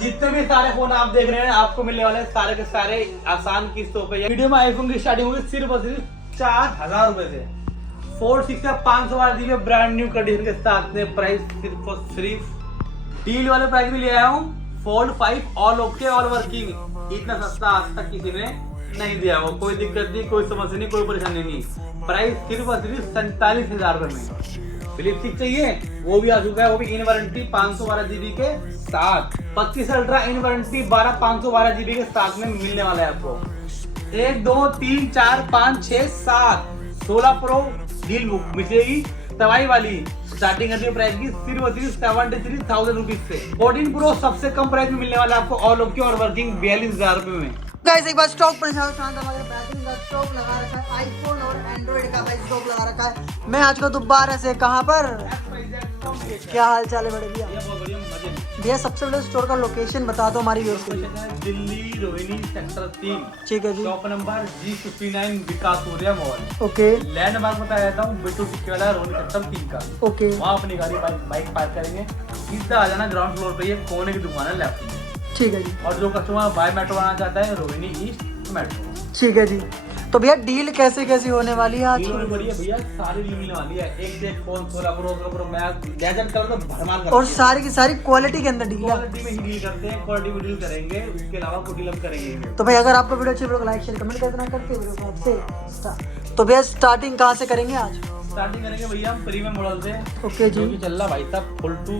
जितने भी सारे फोन आप देख रहे हैं आपको मिलने वाले हैं सारे के सारे आसान किस्तों पे। वीडियो में आईफोन की स्टार्टिंग होगी सिर्फ और सिर्फ 4000 रुपए से। 46 का 512 GB ब्रांड न्यू कंडीशन के साथ में प्राइस सिर्फ और सिर्फ डील वाले प्राइस में ले आया हूँ। Fold 5 all okay all working. इतना सस्ता आज तक किसी ने नहीं दिया हो। कोई दिक्कत नहीं, कोई समस्या नहीं, कोई परेशानी नहीं। प्राइस सिर्फ और सिर्फ 47,000 रुपए में। फिलिप 6 चाहिए वो भी आ चुका है, वो भी इन वारंटी 512 GB के साथ। 25 अल्ट्रा इन वारंटी 512 GB के साथ में मिलने वाला है आपको। 1 2 3 4 5 6 7 16 प्रो डील बुक मिलेगी दवाई वाली। स्टार्टिंग करने प्राइस की सिर्फ और सिर्फ 73,000 रुपीज से। 14 प्रो सबसे कम प्राइस में मिलने वाला है आपको ऑल ओके और वर्किंग 42,000 रुपए में। गाइस एक बार स्टॉक पर बेहतरीन का स्टॉक लगा रखा है। आईफोन और एंड्रॉइड का भाई स्टॉक लगा रखा है। मैं आज का दोबारा से कहाँ पर, क्या हाल चाल है बड़े भैया? भैया सबसे पहले स्टोर का लोकेशन बता दो हमारी व्यूअर्स के लिए। दिल्ली रोहिणी सेक्टर 3। ठीक है जी। शॉप नंबर G59 विकास सूर्या मॉल। ओके। लैंडमार्क बता देता हूँ, बिट्टू टिक्की वाला रोहिणी सेक्टर 3 का। ओके। वहाँ अपनी गाड़ी बाइक पार्क करेंगे, सीधा आ जाना ग्राउंड फ्लोर पे। ये कोने की दुकान है लेफ्ट में। ठीक है जी। और जो कस्टमर बाय मेट्रो आना चाहता है रोहिणी ईस्ट मेट्रो। ठीक है जी। तो भैया डील कैसे कैसी होने वाली है आज? बढ़िया भैया, सारी डील मिलने वाली है। एक से एक फोन 16 प्रो मैक्स गैजेट कर लो भरमार कर। और सारी की सारी क्वालिटी के अंदर डील है। क्वालिटी में ही डील करते हैं, क्वालिटी में डील करेंगे, उसके अलावा कोई डील हम करेंगे। तो भाई अगर आपको वीडियो अच्छी लगे लाइक शेयर कमेंट करना करके वीडियो को आपसे। तो भैया स्टार्टिंग कहाँ से करेंगे आज? स्टार्टिंग करेंगे भैया हम प्रीमियम मॉडल से। ओके जी। चल रहा भाई साहब फुल टू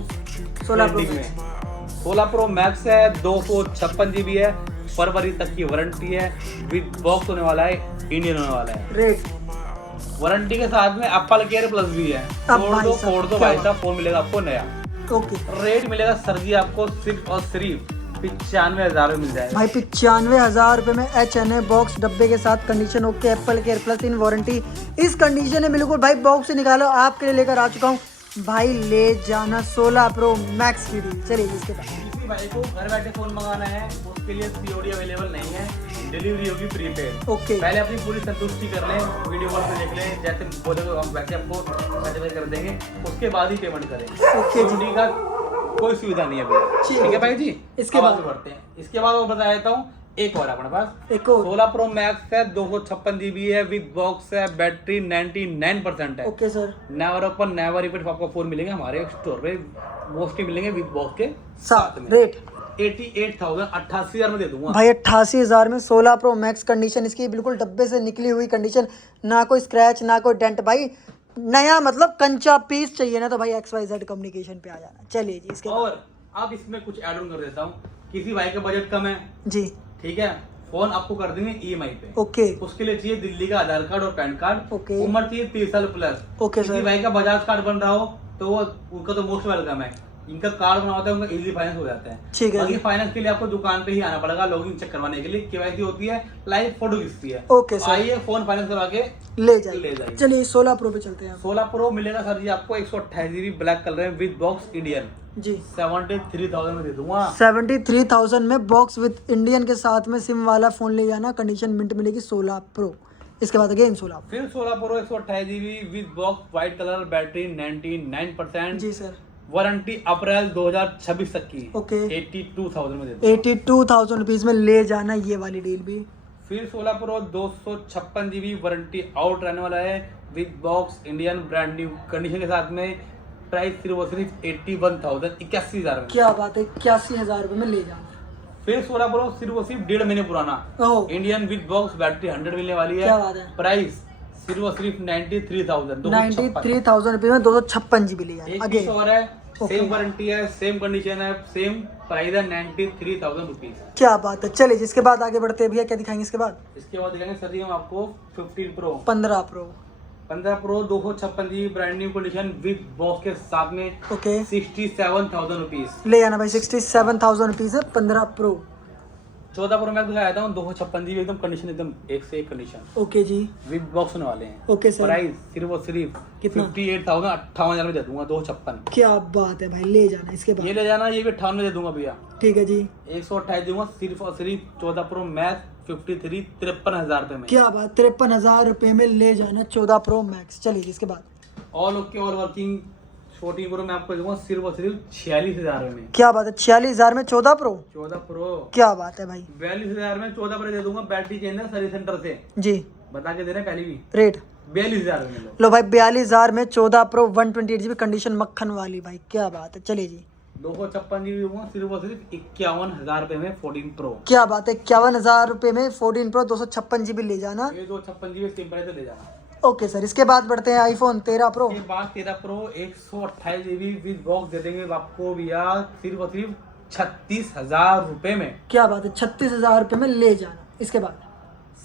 16 प्रो मैक्स है। 256 GB है। फरवरी तक की वारंटी है। विद बॉक्स होने वाला है, इंडियन होने वाला है। रेट वारंटी के साथ में एप्पल केयर प्लस भी है। फोड़ दो भाई साहब, फोन मिलेगा आपको नया। ओके। रेट मिलेगा सर जी आपको सिर्फ और सिर्फ 95,000 में मिल जाएगा भाई। 95,000 रुपए में HNA बॉक्स डब्बे के साथ, condition okay, Apple care plus इन वारंटी। इस कंडीशन में बिल्कुल भाई बॉक्स से निकालो, आपके लिए लेकर आ चुका हूँ भाई। ले जाना 16 प्रो मैक्स की डील। चलिए इसके बाद किसी भाई को घर बैठे फोन मंगाना है उसके लिए COD अवेलेबल नहीं है, डिलीवरी होगी प्रीपेड। ओके। पहले अपनी पूरी संतुष्टि कर लें, वीडियो कॉल पे देख लें, जैसे बोले हम वैसे आपको पैसे कर देंगे, उसके बाद ही पेमेंट करें। ओके जी। COD का कोई सुविधा नहीं है भैया। ठीक है भाई जी। इसके बाद बढ़ते हैं। इसके बाद वो बता देता हूँ एक और अपने पास एक और 16 प्रो मैक्स है। 256 GB है, विद बॉक्स है, बैटरी 99% है। Okay sir. Never open never repeat आपको फोन मिलेंगे हमारे स्टोर पे। मोस्टली मिलेंगे विद बॉक्स के साथ में। रेट 88,000 88,000 में दे दूंगा भाई। 88,000 में 16 प्रो मैक्स। कंडीशन इसकी बिल्कुल डब्बे से निकली हुई कंडीशन, ना कोई स्क्रैच ना कोई डेंट भाई। नया मतलब कंचा पीस चाहिए ना तो भाई XYZ कम्युनिकेशन पे आ जाना। चलिए जी इसके और अब इसमें कुछ ऐड ऑन कर देता हूँ। किसी भाई का बजट कम है जी, ठीक है, फोन आपको कर देंगे EMI पे। ओके। उसके लिए चाहिए दिल्ली का आधार कार्ड और पैन कार्ड। ओके। उम्र चाहिए 30 साल प्लस। ओके किसी सर। भाई का बजाज कार्ड बन रहा हो तो वो उनका तो मोस्ट वेलकम है। इनका कार्ड बना होता है, उनका इजी फाइनेंस हो जाता है। ठीक है। बाकी फाइनेंस के लिए आपको दुकान पे ही आना पड़ेगा लॉगिन चेक करवाने के लिए। KYC होती है, लाइव फोटो खींचती है। Okay sir. आइए फोन फाइनेंस करवा के ले जाइए। चलिए 16 प्रो पे चलते हैं। 16 प्रो मिलेगा सर जी आपको 128 GB ब्लैक कलर में विद बॉक्स इंडियन जी। 73,000 में दे दूंगा। 73,000 में बॉक्स विद इंडियन के साथ में सिम वाला फोन ले जाना। कंडीशन मिंट मिलेगी 16 प्रो। इसके बाद अगेन 16 फिर 16 pro 128 GB with box white colour, battery 99% जी सर। वारंटी अप्रैल 2026 तक की। ओके। 82,000 में दे दूंगा। 82,000 रुपीज में ले जाना ये वाली डील भी। फिर 16 प्रो 256 GB वारंटी आउट रहने वाला है with box Indian brand new condition के साथ में। प्राइस सिर्फ और सिर्फ 81,000 81,000 में। क्या बात है, 81,000 रुपए में ले जाना। फिर 16 प्रो सिर्फ और सिर्फ 1.5 महीने पुराना ओह इंडियन विद बॉक्स बैटरी 100 मिलने वाली है। क्या बात है। प्राइस सिर्फ और सिर्फ 93,000 93,000 रुपए में 256 GB ले जाना। एक अगेन चीज और है, ओके। सेम वारंटी है, सेम कंडीशन है, सेम प्राइस है 93,000 रुपीज। क्या बात है। चलिए जिसके बाद आगे बढ़ते हैं भैया, क्या दिखाएंगे इसके बाद? इसके बाद दिखाएंगे सर जी हम आपको 15 pro 15 pro 256 GB brand new condition with box के साथ में। ओके। 67,000 रुपीज ले जाना भाई। 67,000 रुपीज है 15 प्रो। 14 प्रो मैक्स दिखाया था 256 GB एकदम कंडीशन एकदम एक से एक कंडीशन ओके जी। विद बॉक्स होने वाले हैं। Okay sir. प्राइस सिर्फ और सिर्फ कितना? 58,000 58,000 में दे दूंगा 256। क्या बात है भाई, ले जाना। इसके बाद ये ले जाना, ये भी 58 में दे दूंगा भैया। ठीक है जी। 128 दूंगा सिर्फ और सिर्फ 14 प्रो मैक्स 53 53,000 रुपए में। क्या बात, 53,000 रुपए में ले जाना 14 प्रो मैक्स। चलिए इसके बाद all okay all working 14 pro मैं आपको दूंगा सिर्फ और सिर्फ 46,000 में। क्या बात है, 46,000 में 14 प्रो। 14 प्रो क्या बात है भाई। 42,000 में 14 प्रो दे दूंगा, बैटरी चेंज है सर्विस सेंटर से, जी बता के दे रहे हैं पहले भी। रेट 42,000 में लो। लो भाई 42,000 में 14 प्रो 128GB कंडीशन मक्खन वाली भाई, क्या बात है। चलिए जी 256 GB दूंगा सिर्फ और सिर्फ 51,000 रुपए में 14 प्रो। क्या बात है, 51,000 रुपए में 14 प्रो 256GB ले जाना। ये 256 GB सिंपल है तो ले जाना। ओके सर, इसके बाद बढ़ते हैं आईफोन 13 प्रो। इसके बाद 13 प्रो 128 GB विद बॉक्स दे देंगे आपको भैया सिर्फ और सिर्फ 36,000 रुपए में। क्या बात है, 36,000 रुपए में ले जाना। इसके बाद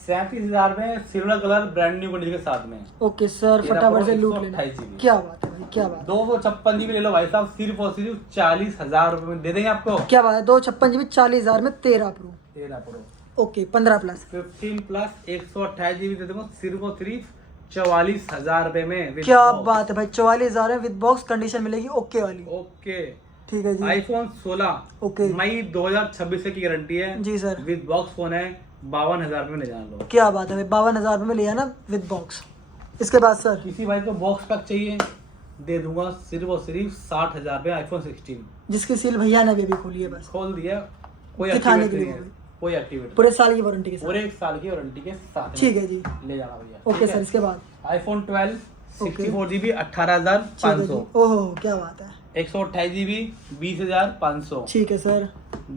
37,000 में silver colour brand new condition के साथ में। ओके सर, 13 फटाफट से Pro लूट लेना। 128 GB। क्या बात है भाई, क्या बात है। 256 GB ले लो भाई साहब, सिर्फ और सिर्फ 40,000 रुपए में दे देंगे आपको। क्या बात है, 256GB 40,000 में 13 pro. 13 pro okay 15 plus 15 plus 128 GB दे दूंगा सिर्फ और सिर्फ 44,000 रुपए में। with क्या box। बात है भाई, 44,000 में विद बॉक्स कंडीशन मिलेगी ओके वाली। ओके ठीक है जी। आईफोन 16 ओके मई 2026 की गारंटी है जी सर। विद बॉक्स फोन है, 52,000 में ले जाना लो। क्या बात है भाई, 52,000 रुपए में लिया ना विद बॉक्स। इसके बाद सर किसी भाई को बॉक्स पैक चाहिए दे दूंगा सिर्फ और सिर्फ 60,000 में आईफोन 16 जिसकी सील भैया ने अभी खोली है, बस खोल दिया, कोई दिखाने एक्टिवेट के लिए नहीं है, वो भी। कोई एक्टिवेट पूरे साल की वारंटी के साथ। पूरे 1 साल की वारंटी के साथ में ठीक है जी, ले जाना भैया। ओके ठीक सर। है? इसके बाद आईफोन 12 ओके। 64 GB ठीक है जी। 18,500, ओहो क्या बात है। 128 GB 20,500, ठीक है सर।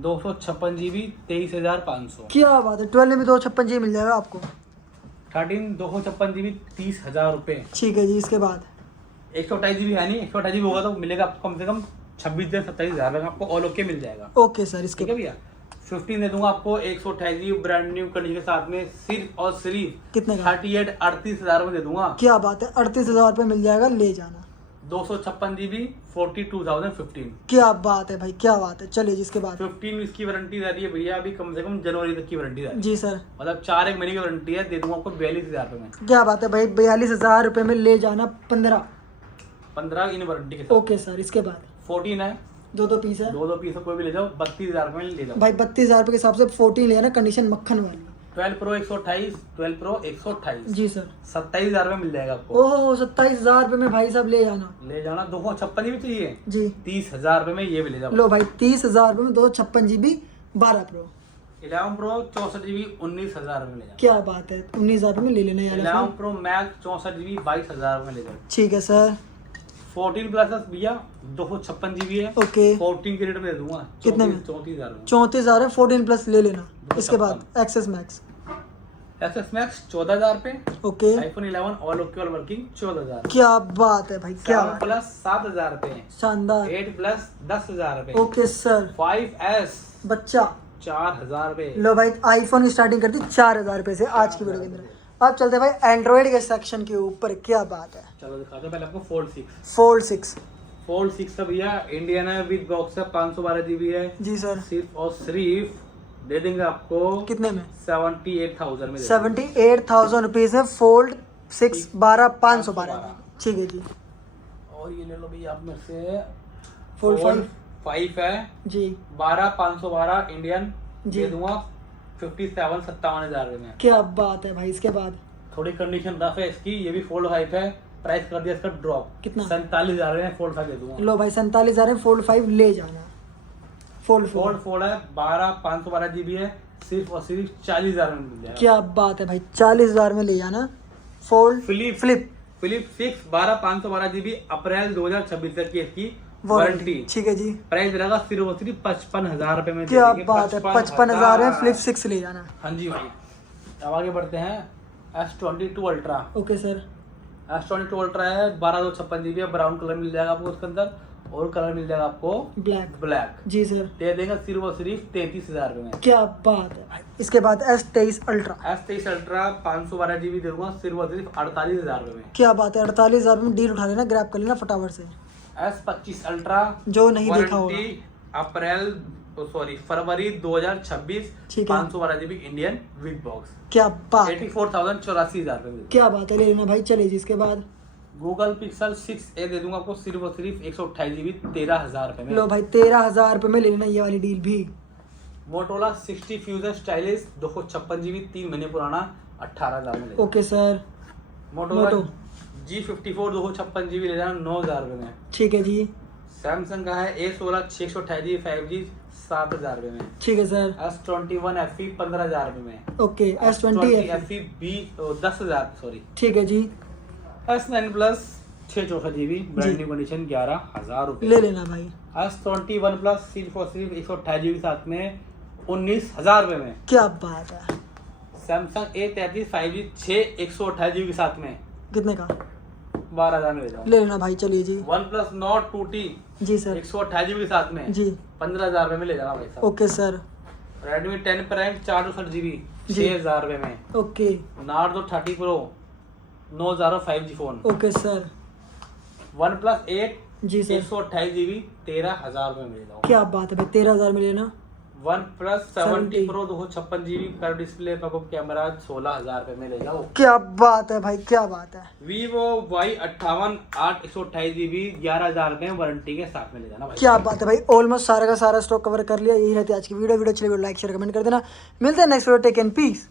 256 GB 23,500, क्या बात है, 12 में 256GB मिल जाएगा आपको। 13 256 GB 30,000 रुपए। ठीक है जी। इसके बाद 128 GB है नहीं, 128 GB होगा तो मिलेगा आपको कम से कम 26 से 27,000 रुपए में आपको ऑल ओके मिल जाएगा। Okay sir. इसके ठीक है भैया। 15 दे दूंगा आपको 128 GB ब्रांड न्यू कंडीशन के साथ में सिर्फ और सिर्फ कितने का। 38,000 में दे दूंगा। क्या बात है, 38,000 रुपए मिल जाएगा, ले जाना। 256 GB 42,015, क्या बात है भाई, क्या बात है। चलिए जिसके बाद 15 इसकी वारंटी रह रही है भैया अभी कम से कम जनवरी तक की वारंटी रह रही है, जी सर। मतलब 4 एक महीने की वारंटी है, दे दूंगा आपको 42,000 रुपए में। क्या बात है भाई, 42,000 रुपए में ले जाना 15 इन वारंटी के साथ। Okay sir. इसके बाद 14 है, 2 पीस है 2 पीस कोई भी ले जाओ, 32,000 रुपए में ले जाओ भाई। 32,000 रुपए के हिसाब से 14 ले ना, कंडीशन मक्खन वाली। 12 प्रो 128, 12 प्रो 128, जी सर। 27,000 में मिल जाएगा आपको। ओहो 27,000 रुपए में भाई साहब ले जाना। ले जाना 256 भी चाहिए, जी 30,000 रुपए में ये भी ले जाओ। लो भाई, 30,000 रुपए में 256GB 12 प्रो। 11 प्रो 64 GB 19,000 रुपए में ले जाओ। क्या बात है, 19,000 रुपए में ले लेना यार। 11 प्रो मैक्स 64 GB 22,000 रुपए में ले जाओ। ठीक है सर। 14 प्लस भैया 256 GB है, ओके 14 के रेट में दे दूंगा। कितने में? 34,000 में। 34,000 है, 14 प्लस ले लेना। इसके बाद 256 एक्सेस मैक्स। एक्सेस मैक्स 14,000 पे, okay iPhone 11 all okay all working 14,000, क्या बात है भाई, क्या 7 बात है। प्लस 7,000 पे, शानदार। 8 प्लस 10,000 पे, ओके सर। 5S बच्चा 4,000 पे। लो भाई, आईफोन की स्टार्टिंग करती 4,000 रुपए से आज की वीडियो के अंदर। अब चलते हैं भाई एंड्रॉइड के सेक्शन के ऊपर। क्या बात है। चलो दिखाते हैं पहले आपको फोल्ड 6। फोल्ड 6 फोल्ड 6 का भैया इंडियन है विद बॉक्स है, 512 GB है, जी सर। सिर्फ और सिर्फ दे देंगे आपको कितने में? 78,000 में। 78,000 रुपीज में फोल्ड 6 512। ठीक है जी। और ये ले लो भैया आप मेरे से फोल्ड 5 है जी 512 इंडियन, जी। दे दूंगा 57,000 रुपए में। क्या बात है भाई। इसके बाद थोड़ी कंडीशन रफ है इसकी, ये भी फोल्ड 5 है, प्राइस कर दिया इसका ड्रॉप। कितना? 47,000 में फोल्ड 5 दे दूंगा। लो भाई, 47,000 में फोल्ड 5 ले जाना। फोल्ड 4 फोल्ड है 512 GB है, सिर्फ और सिर्फ 40,000 में मिल जाएगा। क्या बात है भाई, 40,000 में ले जाना। फोल्ड फिलिप फ्लिप 6 512 GB अप्रैल 2026 तक की इसकी वारंटी। वारंटी। ठीक है जी। प्राइस रहेगा सिर्फ और सिर्फ 55,000 रुपए में। क्या दे देंगे। बात है, 55,000 में फ्लिप 6 ले जाना। हाँ जी भाई। अब आगे बढ़ते हैं S22 ultra. Okay sir. S22 ultra है 1256 GB है, ब्राउन कलर मिल जाएगा आपको उसके अंदर, और कलर मिल जाएगा आपको ब्लैक। ब्लैक। जी सर। दे देंगे सिर्फ और सिर्फ 33,000 रुपए में। क्या बात है भाई। इसके बाद S23 ultra. S23 ultra 512 GB दे दूंगा सिर्फ और सिर्फ 48,000 रुपए में। क्या बात है, 48,000 में डील उठा लेना, ग्रैब कर लेना फटाफट से। S25 अल्ट्रा जो नहीं देखा होगा। फरवरी 2026, ठीक है। 512 GB इंडियन विद बॉक्स, क्या बात है, 84,084 रुपए में। क्या बात है, ले लेना भाई। चलिए जी। इसके बाद गूगल पिक्सल 6a दे दूंगा आपको सिर्फ और सिर्फ 128 GB 13,000 रुपए में। लो भाई, 13,000 रुपए में ले लेना ये वाली डील भी। मोटोला 60 फ्यूजन स्टाइलिश 256 GB 3 महीने पुराना 18,000 में ले। Okay sir. मोटोला मोटो G54 256 GB ले जाना 9,000 रुपये में। ठीक है जी। सैमसंग का है A16 628 GB 5G 7,000 रुपये में। ठीक है सर। S21 FE 15,000 रुपये में। ओके। S20 FE 10,000 sorry. ठीक है जी। S9 Plus 664 GB brand new condition 11,000 रुपये ले लेना भाई। S21 Plus सिर्फ और सिर्फ 128 GB के साथ में 19,000 रुपये में। क्या बात है। सैमसंग A33 5G 6 128 GB के साथ में कितने का? 12,000 में ले जाओ। ले लेना भाई। चलिए जी। OnePlus Nord 2T जी सर। 128 GB के साथ में जी 15,000 रुपये में ले जाना भाई साहब। Okay sir. Redmi 10 Prime 460 GB जी। 6,000 रुपये में। Okay. Nardo 30 Pro 9,000 5G phone. Okay sir. OnePlus 8 जी सर। 128 GB 13,000 रुपये में ले जाओ। क्या बात है भाई। 13,000 में लेना। OnePlus 70 Pro 256 GB पर डिस्प्ले पॉपअप कैमरा 16,000 रुपये में ले जाओ। क्या बात है भाई। क्या बात है। Vivo Y58 8 128 GB 11,000 रुपये वारंटी के साथ में ले जाना भाई। क्या बात है भाई। ऑलमोस्ट सारा का सारा स्टॉक कवर कर लिया। यही रहती है आज की वीडियो। वीडियो अच्छी लगी लाइक शेयर कमेंट कर देना। मिलते हैं next video. Take and piece.